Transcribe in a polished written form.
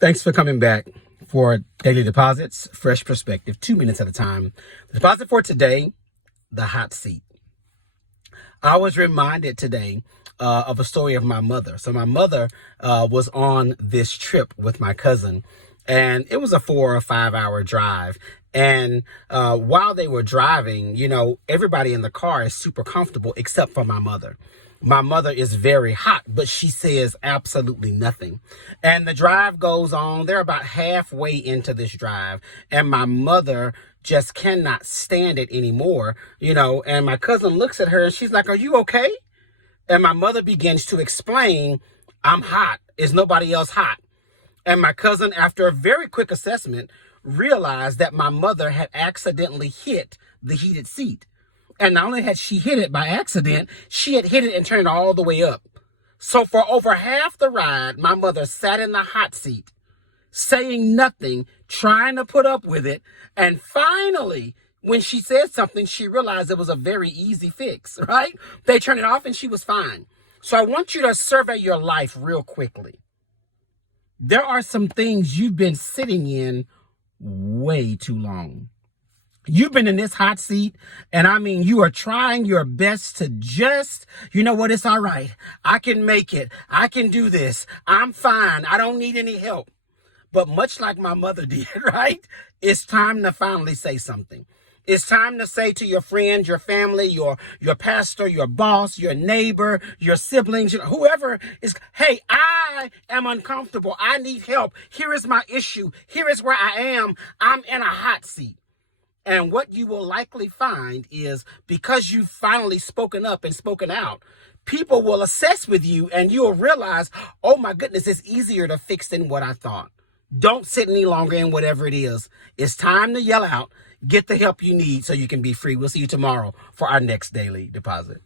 Thanks for coming back for Daily Deposits, fresh perspective, 2 minutes at a time. The deposit for today, the hot seat. I was reminded today of a story of my mother. So my mother was on this trip with my cousin, and it was a 4 or 5 hour drive. And while they were driving, everybody in the car is super comfortable except for my mother. My mother is very hot, but she says absolutely nothing. And the drive goes on. They're about halfway into this drive, and my mother just cannot stand it anymore, and my cousin looks at her and she's like, "Are you okay?" And my mother begins to explain, "I'm hot. Is nobody else hot?" And my cousin, after a very quick assessment, realized that my mother had accidentally hit the heated seat. And not only had she hit it by accident, she had hit it and turned it all the way up. So for over half the ride, my mother sat in the hot seat, saying nothing, trying to put up with it. And finally, when she said something, she realized it was a very easy fix, right? They turned it off and she was fine. So I want you to survey your life real quickly. There are some things you've been sitting in way too long. You've been in this hot seat, and I mean, you are trying your best to just, it's all right. I can make it. I can do this. I'm fine. I don't need any help. But much like my mother did, right? It's time to finally say something. It's time to say to your friends, your family, your pastor, your boss, your neighbor, your siblings, whoever is, "Hey, I am uncomfortable. I need help. Here is my issue. Here is where I am. I'm in a hot seat." And what you will likely find is, because you've finally spoken up and spoken out, people will assess with you and you'll realize, oh my goodness, it's easier to fix than what I thought. Don't sit any longer in whatever it is. It's time to yell out, get the help you need so you can be free. We'll see you tomorrow for our next Daily Deposit.